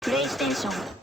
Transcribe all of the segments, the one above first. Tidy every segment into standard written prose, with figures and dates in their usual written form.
プレイステーション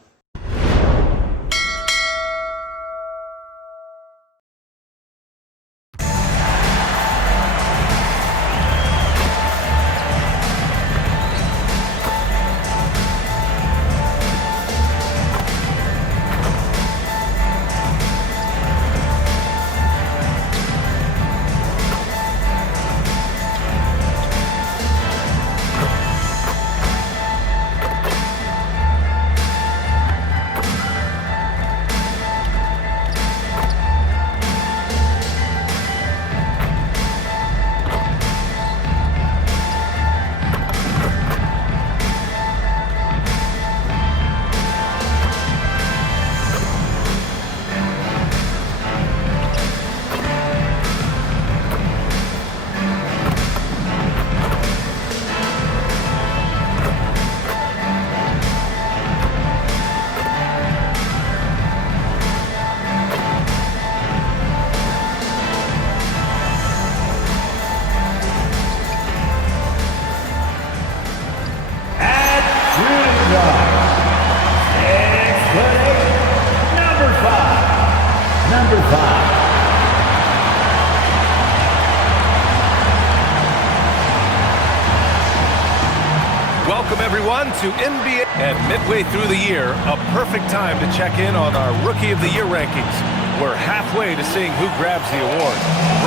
Number five. Welcome everyone to NBA. And midway through the year, a perfect time to check in on our Rookie of the Year rankings. We're halfway to seeing who grabs the award.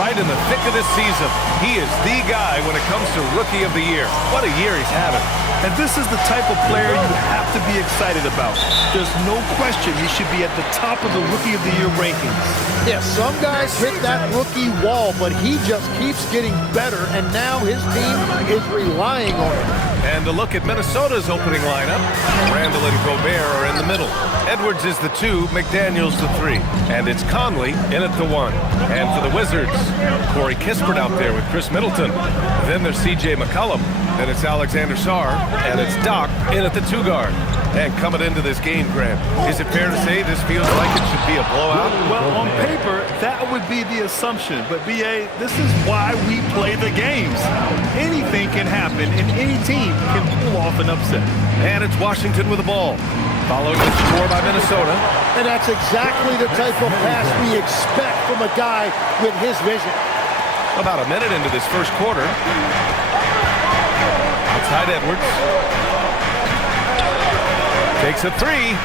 Right in the thick of this season, he is the guy when it comes to Rookie of the Year. What a year he's having. And this is the type of player you have to be excited about. There's no question he should be at the top of the Rookie of the Year rankings. Yeah, some guys hit that rookie wall, but he just keeps getting better, and now his team is relying on it. And a look at Minnesota's opening lineup. Randall and Gobert are in the middle. Edwards is the 2, McDaniels the 3. And it's Conley in at the 1. And for the Wizards, Corey Kispert out there with Chris Middleton. Then there's C.J. McCollum. Then it's Alexander Sarr. And it's Doc in at the 2 guard. And coming into this game, Grant, is it fair to say this feels like it should be a blowout? Well, on paper, that would be the assumption. But, B.A., this is why we play the games. Anything can happen, and any team can pull off an upset. And it's Washington with the ball. Following the score by Minnesota. And that's exactly the type of pass we expect from a guy with his vision. About a minute into this first quarter. Outside Edwards. Takes a 3.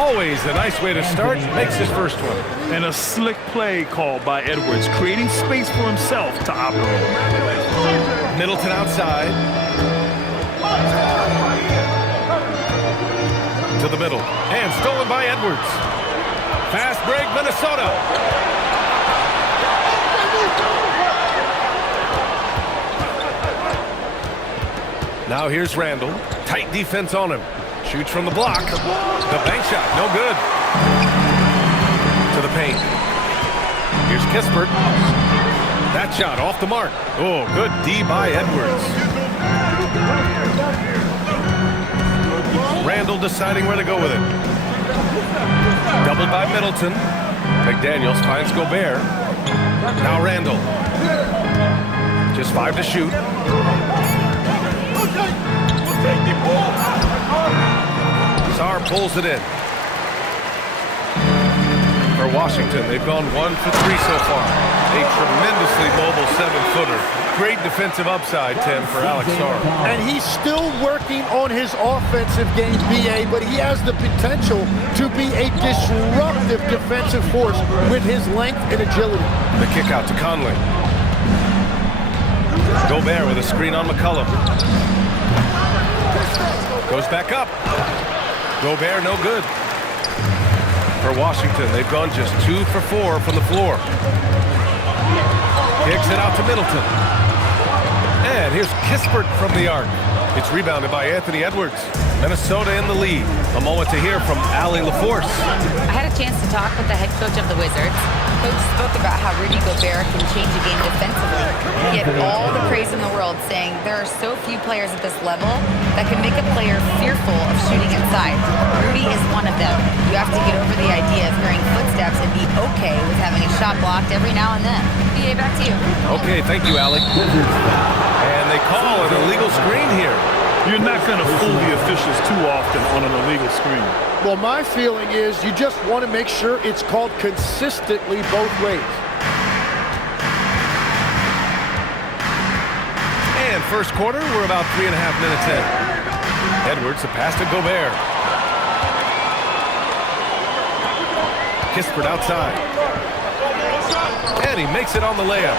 Always a nice way to start. Makes his first one. And a slick play called by Edwards, creating space for himself to operate. Middleton outside. To the middle. And stolen by Edwards. Fast break, Minnesota. Now here's Randall. Tight defense on him. Shoots from the block. The bank shot, no good. To the paint. Here's Kispert. That shot off the mark. Oh, good D by Edwards. Randall deciding where to go with it. Doubled by Middleton. McDaniels finds Gobert. Now Randall. Just 5 to shoot. Sarr pulls it in. For Washington, they've gone 1 for 3 so far. A tremendously mobile 7-footer. Great defensive upside, Tim, for Alex Sarr. And he's still working on his offensive game, B.A., but he has the potential to be a disruptive defensive force with his length and agility. The kick out to Conley. Gobert with a screen on McCollum. Goes back up. Gobert no good. For Washington, they've gone just 2 for 4 from the floor. Kicks it out to Middleton. And here's Kispert from the arc. It's rebounded by Anthony Edwards. Minnesota in the lead. A moment to hear from Allie LaForce. I had a chance to talk with the head coach of the Wizards. Coach spoke about how Rudy Gobert can change a game defensively. He had all the praise in the world, saying there are so few players at this level that can make a player fearful of shooting inside. Rudy is one of them. You have to get over the idea of hearing footsteps and be okay with having a shot blocked every now and then. BA, back to you. Okay, thank you, Allie. And they call an illegal screen here. You're not going to fool the officials too often on an illegal screen. Well, my feeling is you just want to make sure it's called consistently both ways. And first quarter, we're about 3.5 minutes in. Edwards, a pass to Gobert. Kispert outside. And he makes it on the layup.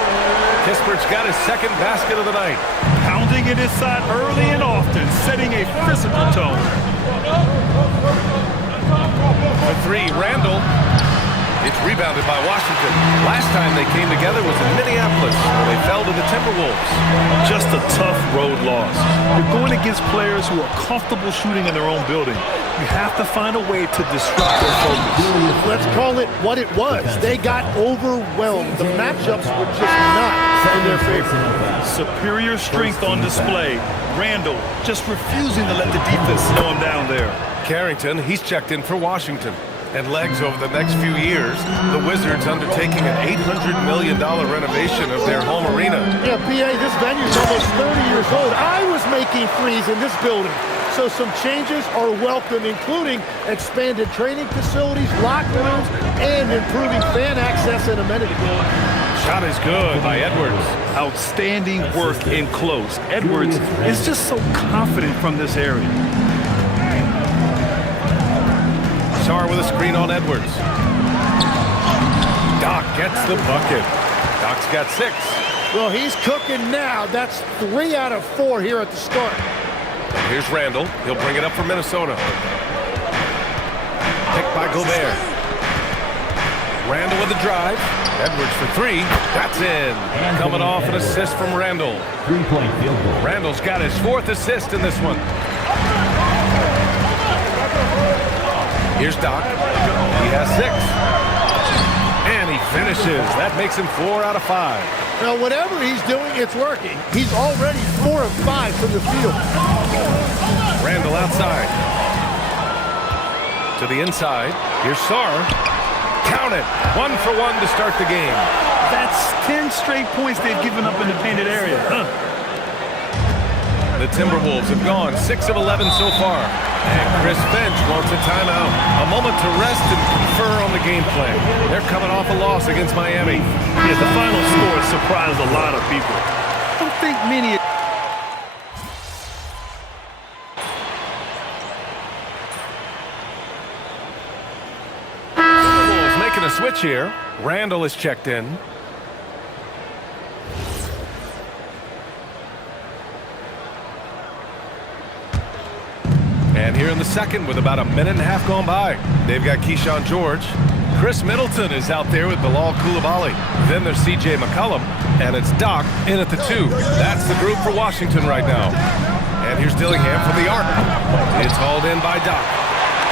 Kispert's got his second basket of the night. Pounding it inside early and often, setting a physical tone. For three, Randall. It's rebounded by Washington. Last time they came together was in Minneapolis, where they fell to the Timberwolves. Just a tough road loss. You're going against players who are comfortable shooting in their own building. You have to find a way to disrupt their focus. Let's call it what it was. They got overwhelmed. The matchups were just not in their favor. Superior strength on display. Randall just refusing to let the defense slow him down there. Carrington, he's checked in for Washington. And legs over the next few years, the Wizards undertaking an $800 million renovation of their home arena. Yeah, PA, this venue's almost 30 years old. I was making threes in this building. So some changes are welcome, including expanded training facilities, locker rooms, and improving fan access and amenities. Shot is good by Edwards. Outstanding work in close. Edwards is just so confident from this area. Sarr with a screen on Edwards. Doc gets the bucket. Doc's got 6. Well, he's cooking now. That's 3 out of 4 here at the start. Here's Randall. He'll bring it up for Minnesota. Picked by Gobert. Randall with the drive. Edwards for 3. That's in. Coming off an assist from Randall. 3-point field goal. Randall's got his 4th assist in this one. Here's Doc. He has 6. And he finishes. That makes him 4 out of 5. Now, whatever he's doing, it's working. He's already 4 of 5 from the field. Randall outside. To the inside. Here's Sarr. Count it. 1 for 1 to start the game. That's 10 straight points they've given up in the painted area. The Timberwolves have gone 6 of 11 so far. And Chris Finch wants a timeout. A moment to rest and confer on the game plan. They're coming off a loss against Miami. Yeah, the final score surprised a lot of people. I don't think many... Timberwolves making a switch here. Randall is checked in. And here in the second, with about a minute and a half gone by, they've got Keyshawn George. Chris Middleton is out there with Bilal Coulibaly. Then there's C.J. McCollum, and it's Doc in at the 2. That's the group for Washington right now. And here's Dillingham from the arc. It's hauled in by Doc.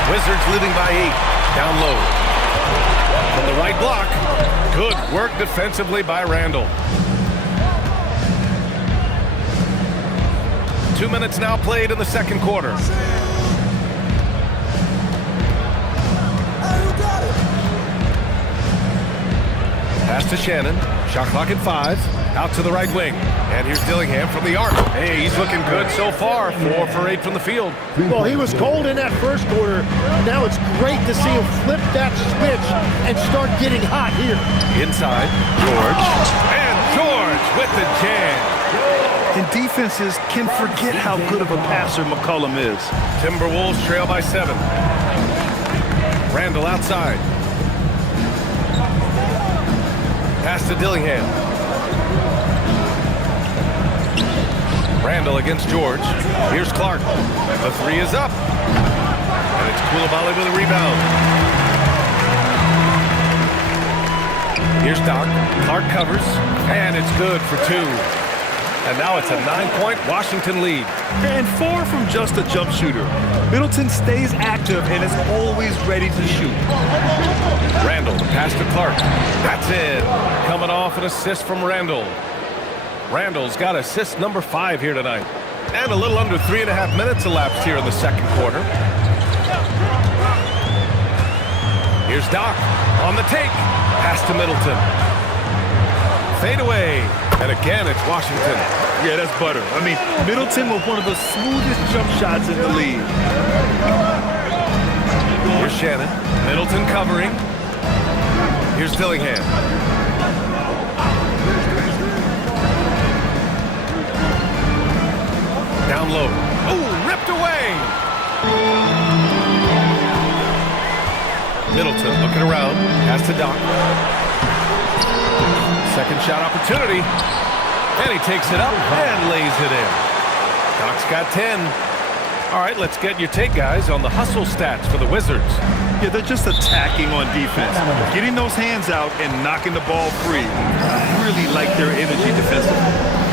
Wizards leading by 8. Down low. From the right block. Good work defensively by Randall. 2 minutes now played in the second quarter. Pass to Shannon. Shot clock at 5. Out to the right wing. And here's Dillingham from the arc. Hey, he's looking good so far. 4 for 8 from the field. Well, he was cold in that first quarter. Now it's great to see him flip that switch and start getting hot here. Inside, George. And George with the jam. And defenses can forget how good of a passer McCollum is. Timberwolves trail by 7. Randall outside. Pass to Dillingham. Randall against George. Here's Clark. The 3 is up. And it's Coulibaly with a rebound. Here's Doc. Clark covers. And it's good for 2. And now it's a 9-point Washington lead. And far from just a jump shooter, Middleton stays active and is always ready to shoot. Randall, the pass to Clark. That's in. Coming off an assist from Randall. Randall's got assist number 5 here tonight. And a little under 3.5 minutes elapsed here in the second quarter. Here's Doc on the take. Pass to Middleton. Fade away. And again, it's Washington. Yeah, that's butter. I mean, Middleton with one of the smoothest jump shots in the league. Here's Shannon. Middleton covering. Here's Dillingham. Down low. Ooh, ripped away. Middleton looking around. Pass to Doc. Second shot opportunity. And he takes it up and lays it in. Doc's got 10. All right, let's get your take, guys, on the hustle stats for the Wizards. Yeah, they're just attacking on defense. Getting those hands out and knocking the ball free. I really like their energy defensively.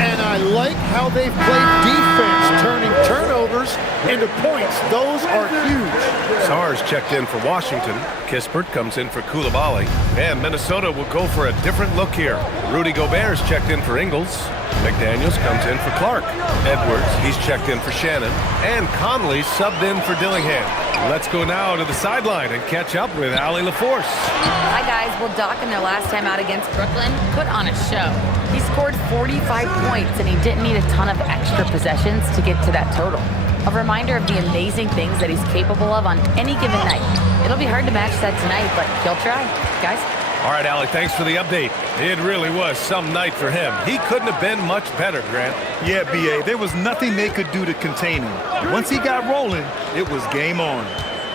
And I like how they've played defense, turning turnovers into points. Those are huge. Sar's checked in for Washington. Kispert comes in for Koulibaly. And Minnesota will go for a different look here. Rudy Gobert's checked in for Ingles. McDaniels comes in for Clark. Edwards, he's checked in for Shannon. And Conley subbed in for Dillingham. Let's go now to the sideline and catch up with Allie LaForce. Hi, guys. Well, Doc, in their last time out against Brooklyn, put on a show. He scored 45 points, and he didn't need a ton of extra possessions to get to that total. A reminder of the amazing things that he's capable of on any given night. It'll be hard to match that tonight, but he'll try. Guys? All right, Allie, thanks for the update. It really was some night for him. He couldn't have been much better, Grant. Yeah, B.A., there was nothing they could do to contain him. Once he got rolling, it was game on.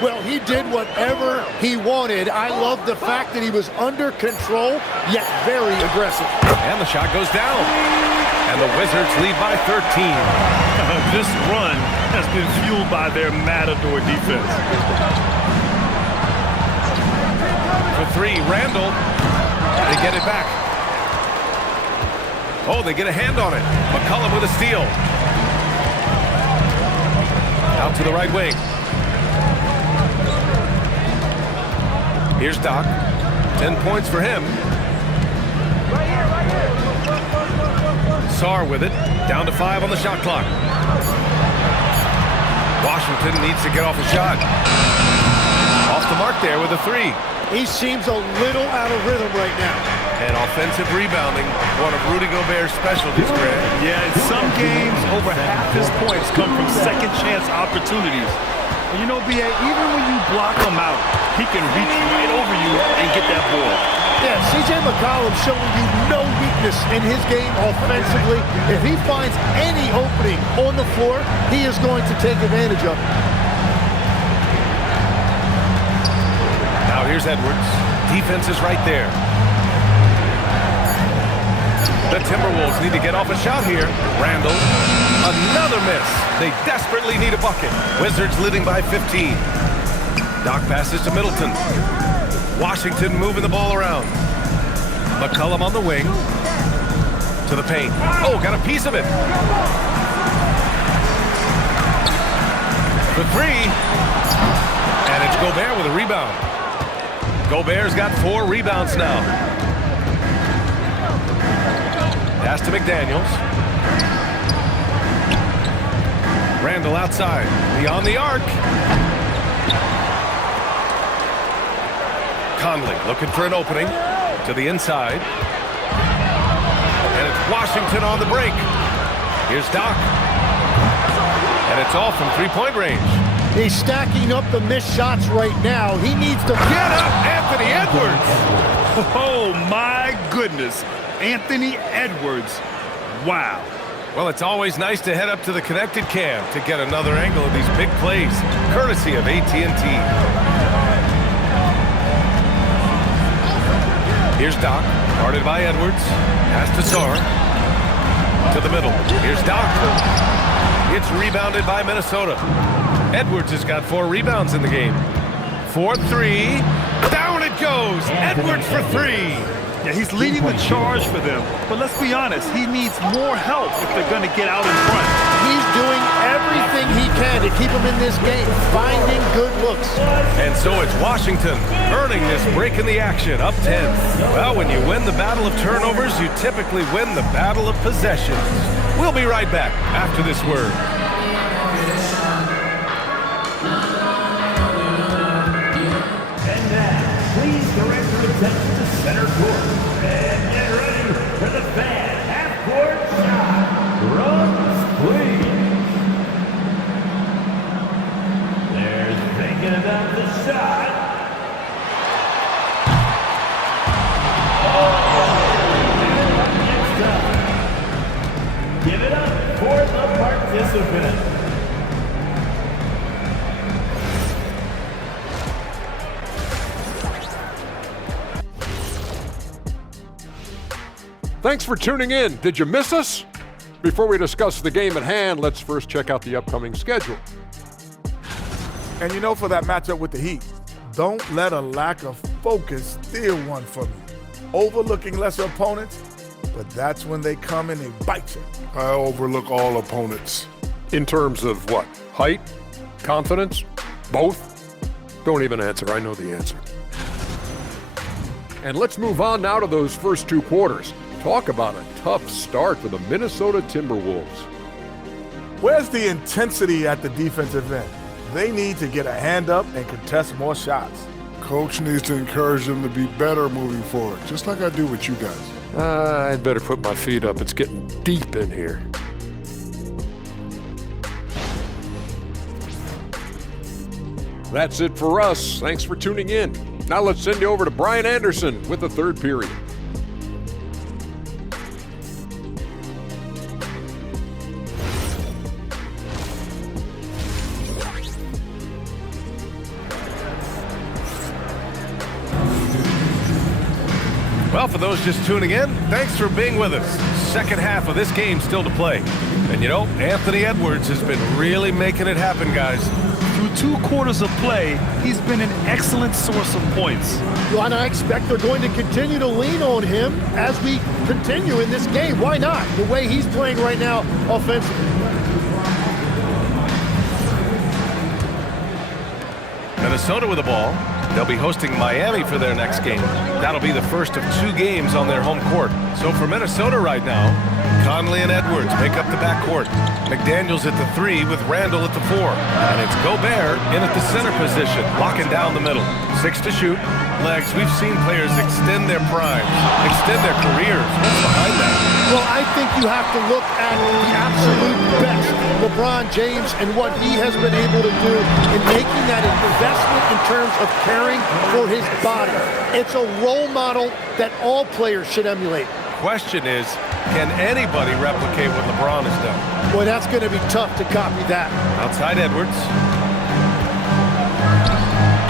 Well, he did whatever he wanted. I love the fact that he was under control, yet very aggressive. And the shot goes down. And the Wizards lead by 13. This run has been fueled by their matador defense. For three, Randall. They get it back. Oh, they get a hand on it. McCollum with a steal. Out to the right wing. Here's Doc. 10 points for him. Sar with it. Down to 5 on the shot clock. Washington needs to get off a shot. Off the mark there with a 3. He seems a little out of rhythm right now. And offensive rebounding, one of Rudy Gobert's specialties, Grant. Yeah, in some games, over half his points come from second chance opportunities. And you know, B.A., even when you block him out, he can reach right over you and get that ball. Yeah, C.J. McCollum showing you no weakness in his game offensively. If he finds any opening on the floor, he is going to take advantage of it. Now here's Edwards. Defense is right there. The Timberwolves need to get off a shot here. Randall, another miss. They desperately need a bucket. Wizards leading by 15. Doc passes to Middleton. Washington moving the ball around. McCollum on the wing. To the paint. Oh, got a piece of it. For 3. And it's Gobert with a rebound. Gobert's got 4 rebounds now. Pass to McDaniels. Randall outside. Beyond the arc. Conley looking for an opening. To the inside. And it's Washington on the break. Here's Doc. And it's off from three-point range. He's stacking up the missed shots right now. He needs to Get up, Anthony Edwards. Oh, my goodness. Anthony Edwards. Wow. Well, it's always nice to head up to the connected cam to get another angle of these big plays, courtesy of AT&T. Here's Doc, guarded by Edwards. Pass to Sar. To the middle. Here's Doc. It's rebounded by Minnesota. Edwards has got 4 rebounds in the game. 4-3. Down it goes. Edwards for 3. Yeah, he's leading the charge for them. But let's be honest, he needs more help if they're going to get out in front. He's doing everything he can to keep him in this game, finding good looks. And so it's Washington earning this break in the action, up 10. Well, when you win the battle of turnovers, you typically win the battle of possessions. We'll be right back after this word. And now, please direct your attention to center court. And get ready for the fan half-court shot. event. Thanks for tuning in. Did you miss us? Before we discuss the game at hand, let's first check out the upcoming schedule. And you know, for that matchup with the Heat, don't let a lack of focus steal one from you. Overlooking lesser opponents, but that's when they come and they bite you. I overlook all opponents. In terms of what? Height? Confidence? Both? Don't even answer. I know the answer. And let's move on now to those first two quarters. Talk about a tough start for the Minnesota Timberwolves. Where's the intensity at the defensive end? They need to get a hand up and contest more shots. Coach needs to encourage them to be better moving forward, just like I do with you guys. I'd better put my feet up. It's getting deep in here. That's it for us. Thanks for tuning in. Now let's send you over to Brian Anderson with the third period. Well, for those just tuning in, thanks for being with us. Second half of this game still to play. And you know, Anthony Edwards has been really making it happen, guys. Through 2 quarters of play, he's been an excellent source of points. And I expect they're going to continue to lean on him as we continue in this game. Why not? The way he's playing right now offensively. Minnesota with the ball. They'll be hosting Miami for their next game. That'll be the first of 2 games on their home court. So for Minnesota right now, Conley and Edwards make up the backcourt. McDaniels at the 3 with Randall at the 4. And it's Gobert in at the center position, locking down the middle. 6 to shoot. Legs, we've seen players extend their primes, extend their careers. What's behind that? Well, I think you have to look at the absolute best, LeBron James, and what he has been able to do in making that investment in terms of caring for his body. It's a role model that all players should emulate. Question is, can anybody replicate what LeBron has done? Boy, that's going to be tough to copy that. Outside Edwards.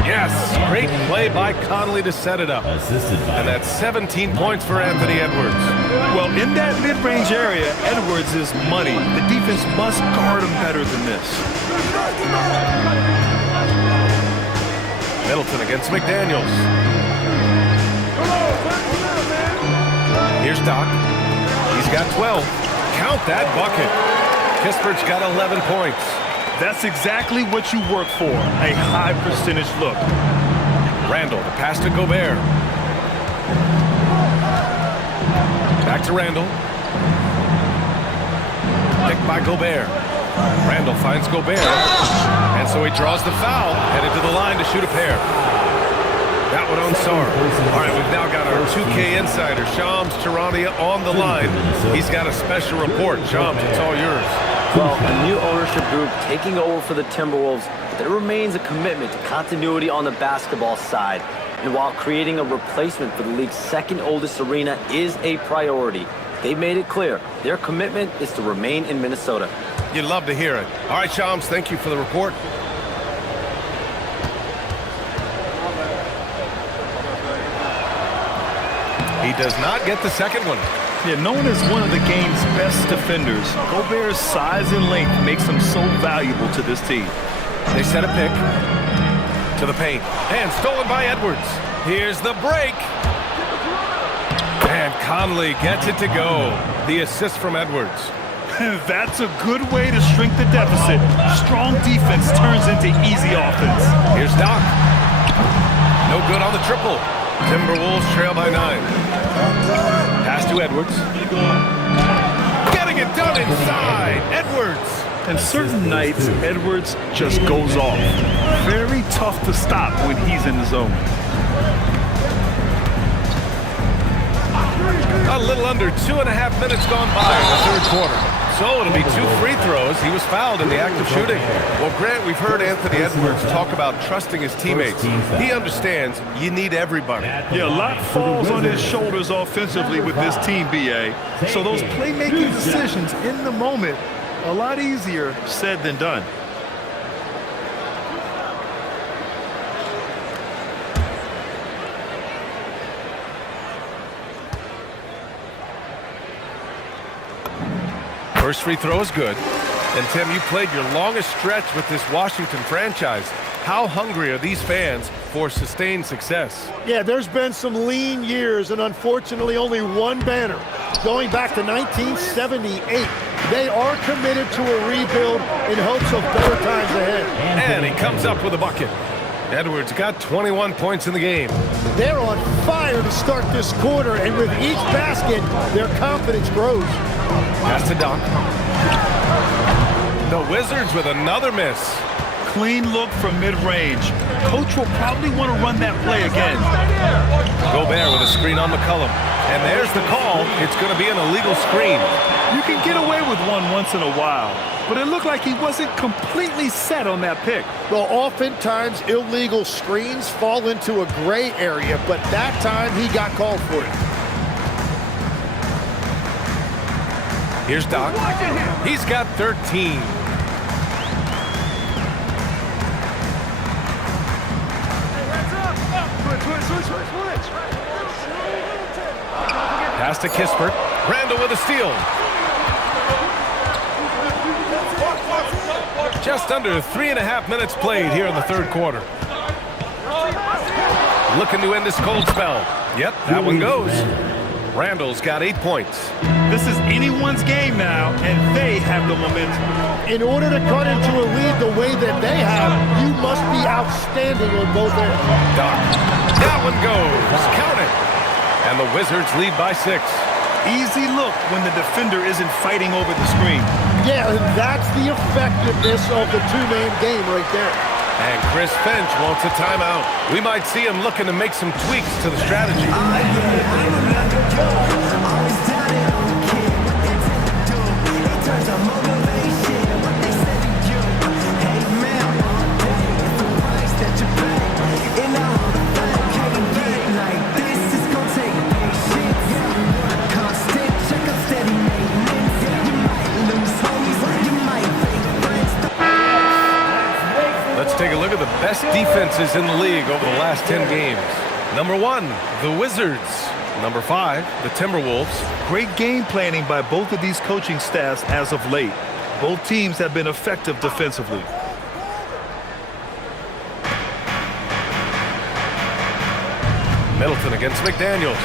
Yes, great play by Conley to set it up. And that's 17 points for Anthony Edwards. Well, in that mid-range area, Edwards is money. The defense must guard him better than this. Middleton against McDaniels. Here's Doc. He's got 12. Count that bucket. Kispert's got 11 points. That's exactly what you work for, a high percentage look. Randall, the pass to Gobert. Back to Randall. Picked by Gobert. Randall finds Gobert. And so he draws the foul, headed to the line to shoot a pair. That one on Sarr. All right, we've now got our 2K insider, Shams Charania, on the line. He's got a special report. Shams, it's all yours. Well, a new ownership group taking over for the Timberwolves, but there remains a commitment to continuity on the basketball side. And while creating a replacement for the league's second oldest arena is a priority, they've made it clear their commitment is to remain in Minnesota. You'd love to hear it. All right, Shams, thank you for the report. He does not get the second one. Yeah, known as one of the game's best defenders, Gobert's size and length makes him so valuable to this team. They set a pick to the paint. And stolen by Edwards. Here's the break. And Conley gets it to go. The assist from Edwards. That's a good way to shrink the deficit. Strong defense turns into easy offense. Here's Doc. No good on the triple. Timberwolves trail by 9. Pass to Edwards. Getting it done inside. Edwards. And certain nights, Edwards just goes off. Very tough to stop when he's in the zone. A little under 2.5 minutes gone by in the third quarter. So it'll be 2 free throws. He was fouled in the act of shooting. Well, Grant, we've heard Anthony Edwards talk about trusting his teammates. He understands you need everybody. Yeah, a lot falls on his shoulders offensively with this team, BA. So those playmaking decisions in the moment A lot easier said than done. First free throw is good. And Tim, you played your longest stretch with this Washington franchise. How hungry are these fans for sustained success? Yeah, there's been some lean years and unfortunately only one banner. Going back to 1978, they are committed to a rebuild in hopes of better times ahead. And he comes up with a bucket. Edwards got 21 points in the game. They're on fire to start this quarter, and with each basket, their confidence grows. Pass to Doc. The Wizards with another miss. Clean look from mid-range. Coach will probably want to run that play again. Gobert with a screen on McCollum. And there's the call. It's going to be an illegal screen. You can get away with one once in a while, but it looked like he wasn't completely set on that pick. Well, oftentimes illegal screens fall into a gray area, but that time he got called for it. Here's Doc. He's got 13. Pass to Kispert. Randall with a steal. Just under 3.5 minutes played here in the third quarter. Looking to end this cold spell. Yep, that one goes. Randall's got 8 points. This is anyone's game now, and they have the momentum. In order to cut into a lead the way that they have, you must be outstanding on both ends. Doc. That one goes. Count it. And the Wizards lead by 6. Easy look when the defender isn't fighting over the screen. Yeah, and that's the effectiveness of the two-man game right there. And Chris Finch wants a timeout. We might see him looking to make some tweaks to the strategy. Take a look at the best defenses in the league over the last 10 games. Number 1, the Wizards. Number 5, the Timberwolves. Great game planning by both of these coaching staffs as of late. Both teams have been effective defensively. Middleton against McDaniels.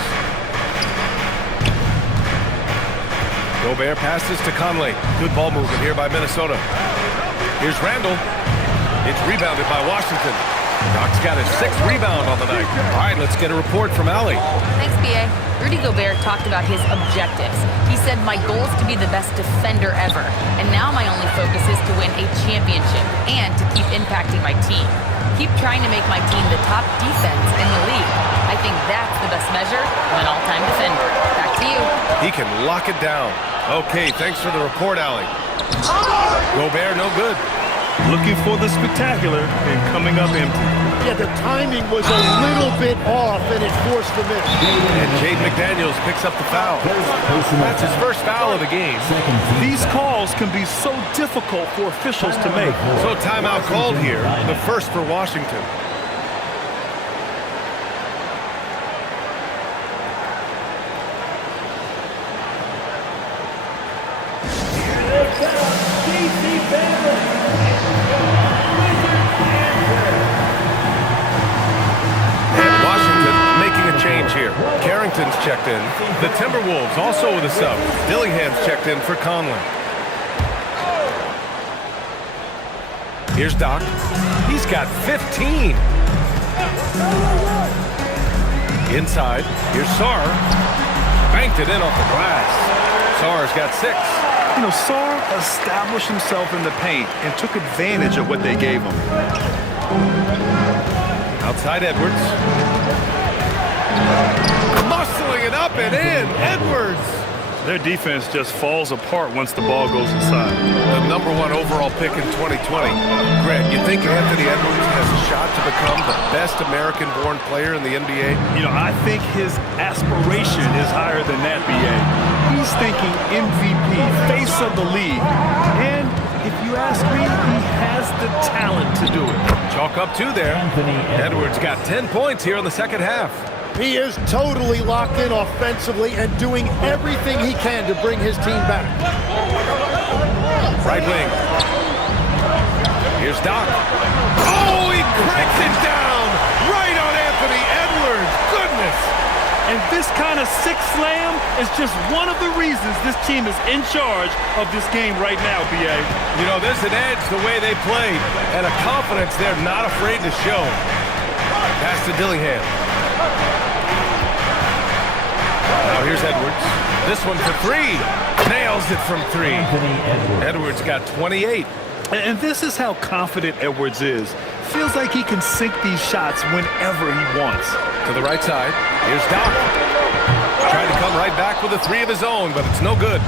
Gobert passes to Conley. Good ball movement here by Minnesota. Here's Randall. It's rebounded by Washington. Doc's got his 6th rebound on the night. All right, let's get a report from Allie. Thanks, B.A. Rudy Gobert talked about his objectives. He said, my goal is to be the best defender ever. And now my only focus is to win a championship and to keep impacting my team. Keep trying to make my team the top defense in the league. I think that's the best measure of an all-time defender. Back to you. He can lock it down. Okay, thanks for the report, Allie. Gobert, no good. Looking for the spectacular and coming up empty. Yeah, the timing was a little bit off, and it forced the miss. And Jaden McDaniels picks up the foul. That's his first foul of the game. These calls can be so difficult for officials to make. So timeout called here, the first for Washington. Here. Carrington's checked in. The Timberwolves also with a sub. Dillingham's checked in for Conley. Here's Doc. He's got 15. Inside. Here's Sarr. Banked it in off the glass. Sarr's got 6. You know, Sarr established himself in the paint and took advantage of what they gave him. Outside Edwards. Muscling it up and in. Edwards. Their defense just falls apart once the ball goes inside. The #1 overall pick in 2020. Grant, you think Anthony Edwards has a shot to become the best American-born player in the NBA? You know, I think his aspiration is higher than that, B.A. He's thinking MVP, face of the league. And if you ask me, he has the talent to do it. Chalk up 2 there. Edwards got 10 points here in the second half. He is totally locked in offensively and doing everything he can to bring his team back. Right wing. Here's Doc. Oh, he cranks it down right on Anthony Edwards. Goodness. And this kind of six slam is just one of the reasons this team is in charge of this game right now, B.A. You know, there's an edge the way they played and a confidence they're not afraid to show. Pass to Dillingham. Now here's Edwards. This one for 3. Nails it from 3. Edwards got 28. And this is how confident Edwards is. Feels like he can sink these shots whenever he wants. To the right side. Here's Doc. Trying to come right back with a 3 of his own, but it's no good.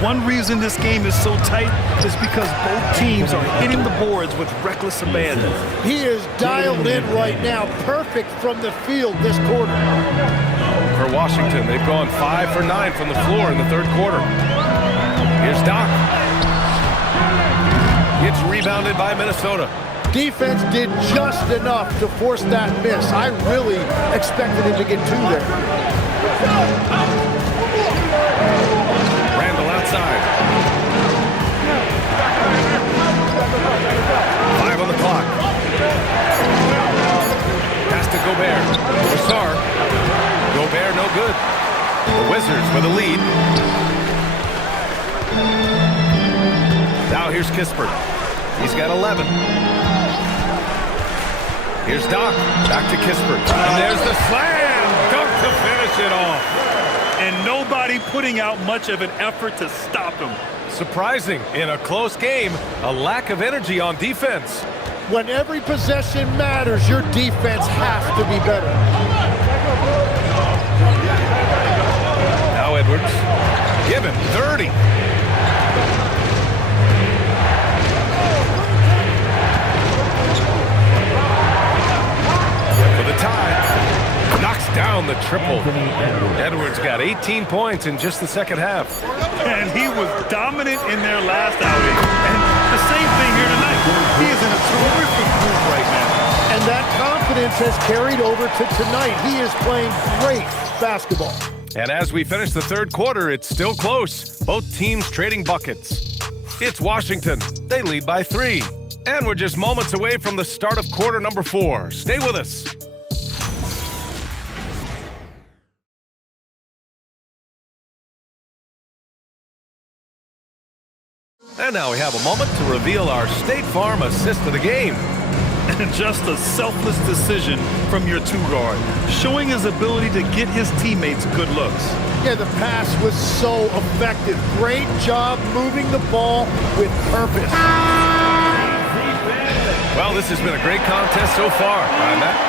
One reason this game is so tight is because both teams are hitting the boards with reckless abandon. He is dialed in right now, perfect from the field this quarter. For Washington, they've gone 5 for 9 from the floor in the third quarter. Here's Doc. It's rebounded by Minnesota. Defense did just enough to force that miss. I really expected him to get 2 there. Randall outside. 5 on the clock. Pass to Gobert. Broussard. Gobert no good. The Wizards with a lead. Now here's Kispert. He's got 11. Here's Doc. Back to Kispert. And there's the slam. Dunk to finish it off. And nobody putting out much of an effort to stop him. Surprising. In a close game, a lack of energy on defense. When every possession matters, your defense has to be better. Now Edwards. Give him 30. For the tie. Knocks down the triple. Edwards got 18 points in just the second half. And he was dominant in their last outing. And the same thing here tonight. He is in a terrific mood right now. And that confidence has carried over to tonight. He is playing great basketball. And as we finish the third quarter, it's still close. Both teams trading buckets. It's Washington. They lead by 3. And we're just moments away from the start of quarter number 4. Stay with us. And now we have a moment to reveal our State Farm assist of the game. And just a selfless decision from your 2-guard, showing his ability to get his teammates good looks. Yeah, the pass was so effective. Great job moving the ball with purpose. Well, this has been a great contest so far. Matt.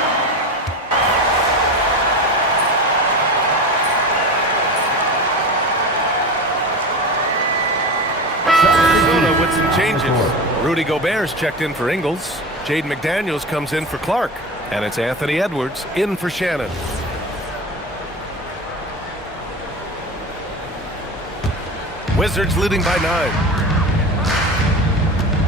With some changes. Rudy Gobert's checked in for Ingles. Jaden McDaniels comes in for Clark. And it's Anthony Edwards in for Shannon. Wizards leading by 9.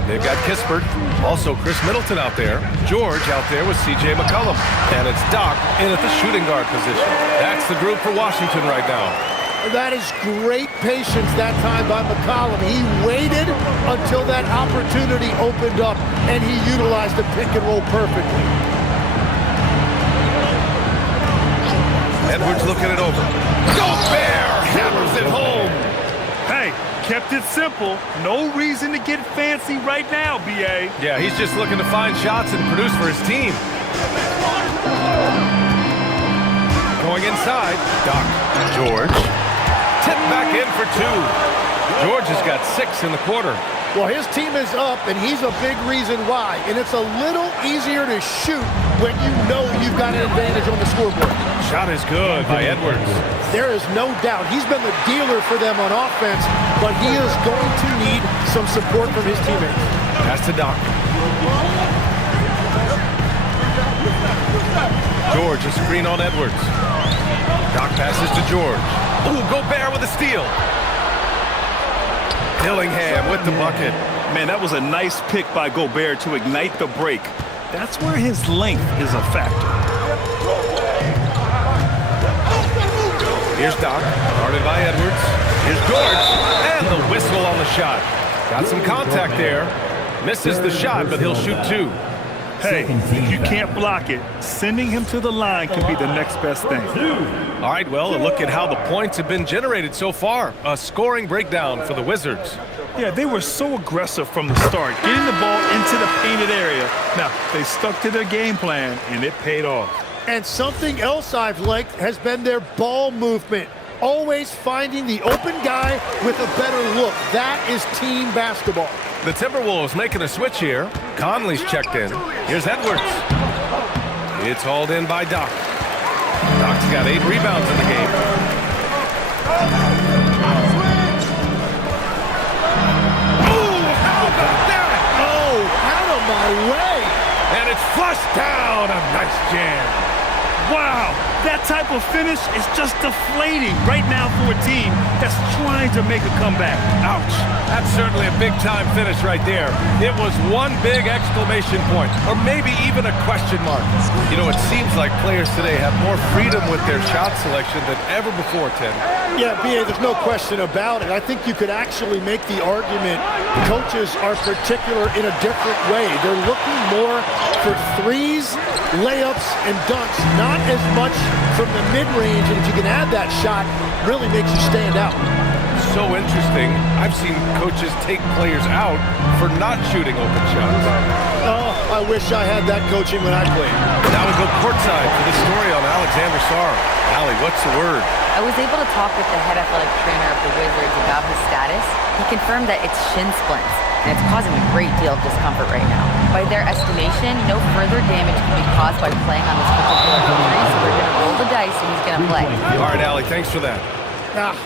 They've got Kispert. Also Chris Middleton out there. George out there with C.J. McCollum. And it's Doc in at the shooting guard position. That's the group for Washington right now. That is great patience that time by McCollum. He waited until that opportunity opened up, and he utilized the pick and roll perfectly. Edwards looking it over. Gobert hammers it home. Hey, kept it simple. No reason to get fancy right now, B.A. Yeah, he's just looking to find shots and produce for his team. Going inside, Doc. George. Tip back in for 2. George has got 6 in the quarter. Well, his team is up, and he's a big reason why. And it's a little easier to shoot when you know you've got an advantage on the scoreboard. Shot is good by Edwards. There is no doubt. He's been the dealer for them on offense, but he is going to need some support from his teammates. Pass to Doc. George, a screen on Edwards. Doc passes to George. Ooh, Gobert with a steal. Dillingham with the bucket. Man, that was a nice pick by Gobert to ignite the break. That's where his length is a factor. Here's Doc, guarded by Edwards. Here's George, and the whistle on the shot. Got some contact there. Misses the shot, but he'll shoot two. Hey, if you can't block it, sending him to the line can be the next best thing. All right, well, a look at how the points have been generated so far. A scoring breakdown for the Wizards. Yeah, they were so aggressive from the start, getting the ball into the painted area. Now, they stuck to their game plan, and it paid off. And something else I've liked has been their ball movement. Always finding the open guy with a better look. That is team basketball. The Timberwolves making a switch here. Conley's checked in. Here's Edwards. It's hauled in by Doc. Doc's got 8 rebounds in the game. Oh, how about that? Oh, out of my way. And it's flushed down. A nice jam. Wow, that type of finish is just deflating right now for a team that's trying to make a comeback. Ouch. That's certainly a big-time finish right there. It was one big exclamation point, or maybe even a question mark. You know, it seems like players today have more freedom with their shot selection than ever before, Tim. Yeah, B.A., there's no question about it. I think you could actually make the argument coaches are particular in a different way. They're looking more for threes, layups, and dunks, not as much from the mid-range, and if you can add that shot, really makes you stand out. So interesting. I've seen coaches take players out for not shooting open shots. Oh, I wish I had that coaching when I played. Now we go courtside for the story on Alexander Sarr. Allie, what's the word? I was able to talk with the head athletic trainer of the Wizards about his status. He confirmed that it's shin splints, and it's causing a great deal of discomfort right now. By their estimation, no further damage can be caused by playing on this particular injury, so we're going to roll the dice and he's going to play. All right, Allie, thanks for that.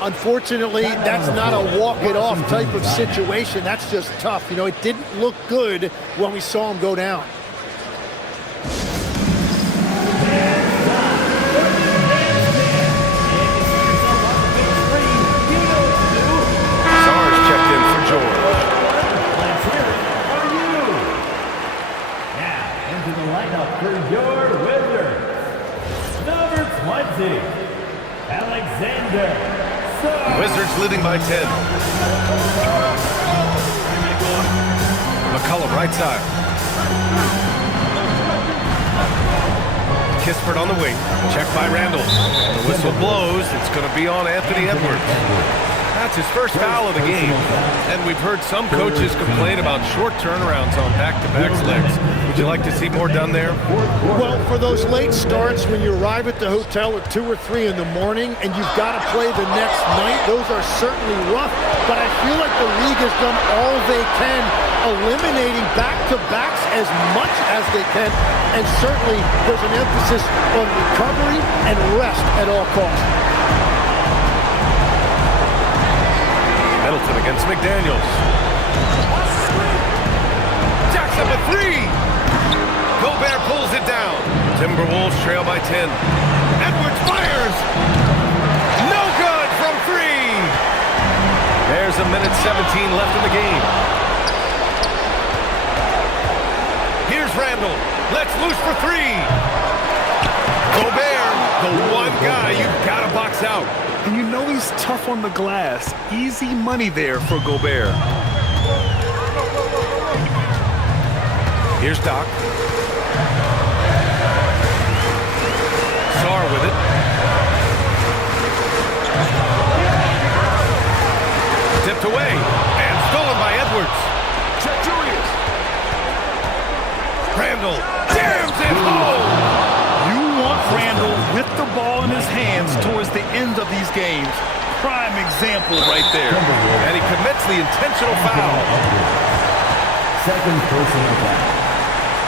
Unfortunately, that's not a walk-it-off type of situation. That's just tough. You know, it didn't look good when we saw him go down. Sarr's checked in for George. Let's hear it for you. Now, into the lineup for your Wizards. Number 20, Alexander Sarr. Wizards leading by 10. McCollum, right side. Kispert on the wing. Checked by Randall. And the whistle blows. It's going to be on Anthony Edwards. That's his first foul of the game. And we've heard some coaches complain about short turnarounds on back-to-back legs. Would you like to see more done there? Well, for those late starts when you arrive at the hotel at 2 or 3 in the morning and you've got to play the next night, those are certainly rough. But I feel like the league has done all they can, eliminating back-to-backs as much as they can. And certainly there's an emphasis on recovery and rest at all costs. Middleton against McDaniels. Jackson with 3. Gobert pulls it down. Timberwolves trail by 10. Edwards fires. No good from 3. There's a minute 17 left in the game. Here's Randall. Let's loose for 3. Gobert, the one guy you've got to box out. And you know he's tough on the glass. Easy money there for Gobert. Here's Doc. Sarr with it. Tipped away and stolen by Edwards. Randall jams it home. You want Randall with the ball in his hands towards the end of these games. prime example right there. And he commits the intentional foul. Second personal foul.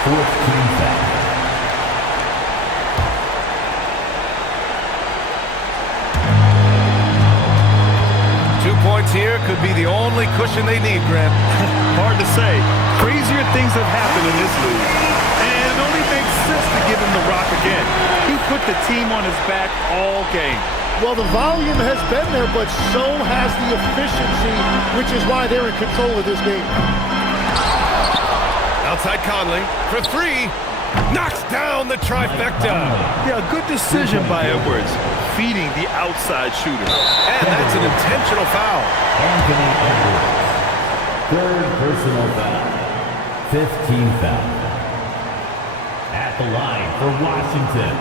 Fourth team foul. Points here could be the only cushion they need, Grant. Hard to say. Crazier things have happened in this league. And it only makes sense to give him the rock again. He put the team on his back all game. Well, the volume has been there, but so has the efficiency, which is why they're in control of this game. Outside Conley for three. Knocks down the trifecta. Yeah, a good decision by Edwards, feeding the outside shooter. And that's an intentional foul. Anthony Edwards. Third personal foul. Fifth team foul. At the line for Washington,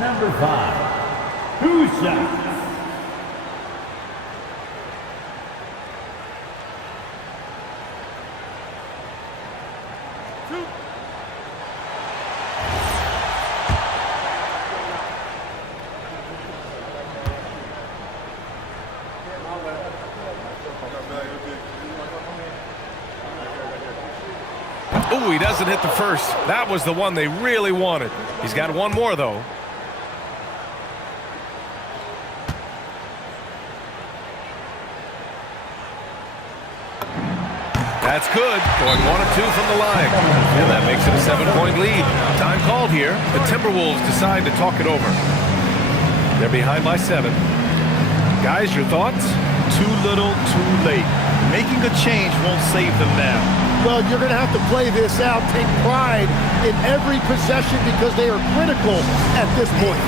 number 5, 2 shots. Ooh, he doesn't hit the first. That was the one they really wanted. He's got one more, though. That's good. Going 1 of 2 from the line. And that makes it a 7-point lead. Time called here. The Timberwolves decide to talk it over. They're behind by 7. Guys, your thoughts? Too little, too late. Making a change won't save them now. Well, you're going to have to play this out, take pride in every possession because they are critical at this point.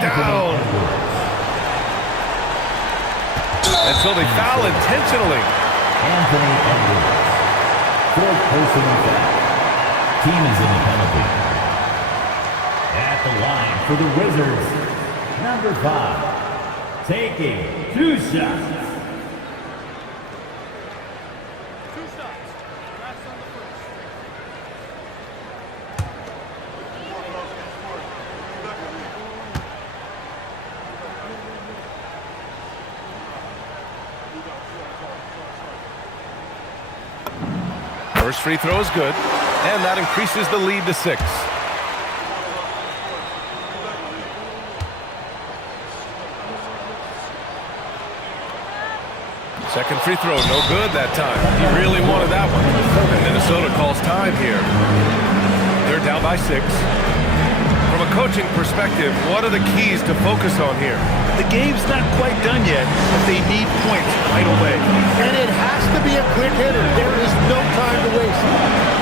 Down. And so they foul intentionally. Anthony Edwards. Fourth personal foul. Team is in the penalty. At the line for the Wizards, number 5, taking 2 shots. First free throw is good, and that increases the lead to 6. Second free throw, no good that time. He really wanted that one. And Minnesota calls time here. They're down by 6. From a coaching perspective, what are the keys to focus on here? The game's not quite done yet, but they need points right away. And it has to be a quick hitter. There is no time to waste.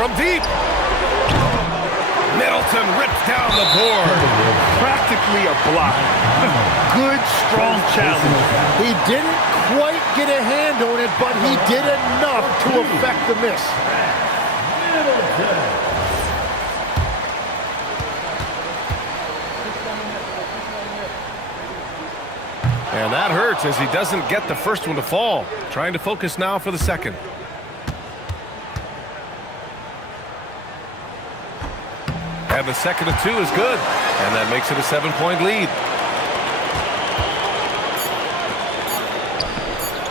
From deep. Middleton rips down the board. Practically a block. Good, strong challenge. He didn't quite get a hand on it, but he did enough to affect the miss. And that hurts as he doesn't get the first one to fall. Trying to focus now for the second. And the second of 2 is good. And that makes it a 7-point lead.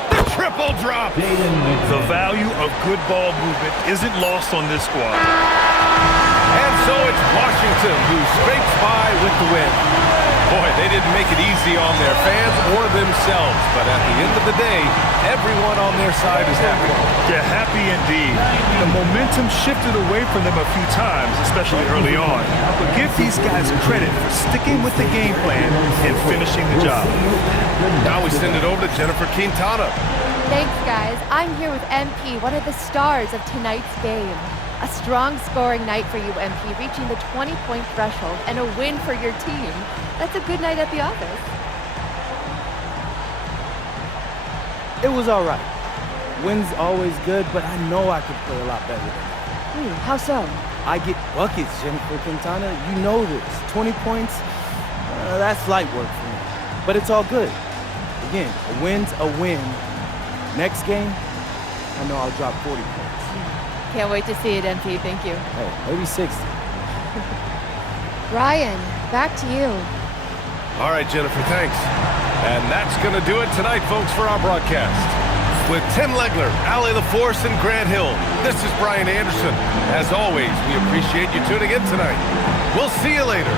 The triple drop. The value of good ball movement isn't lost on this squad. And so it's Washington who scrapes by with the win. Boy, they didn't make it easy on their fans or themselves, but at the end of the day, everyone on their side is happy. Yeah, happy indeed. The momentum shifted away from them a few times, especially early on. But give these guys credit for sticking with the game plan and finishing the job. Now we send it over to Jennifer Quintana. Thanks, guys. I'm here with MP, one of the stars of tonight's game. A strong scoring night for you, MP, reaching the 20-point threshold and a win for your team. That's a good night at the office. It was all right. Wins always good, but I know I could play a lot better than that. How so? I get buckets, Jennifer Quintana. You know this. 20 points, that's light work for me. But it's all good. Again, a win's a win. Next game, I know I'll drop 40 points. Can't wait to see it, MP. Thank you. Hey, maybe 60. Ryan, back to you. All right, Jennifer, thanks. And that's going to do it tonight, folks, for our broadcast. With Tim Legler, Allie LaForce, and Grant Hill, this is Brian Anderson. As always, we appreciate you tuning in tonight. We'll see you later.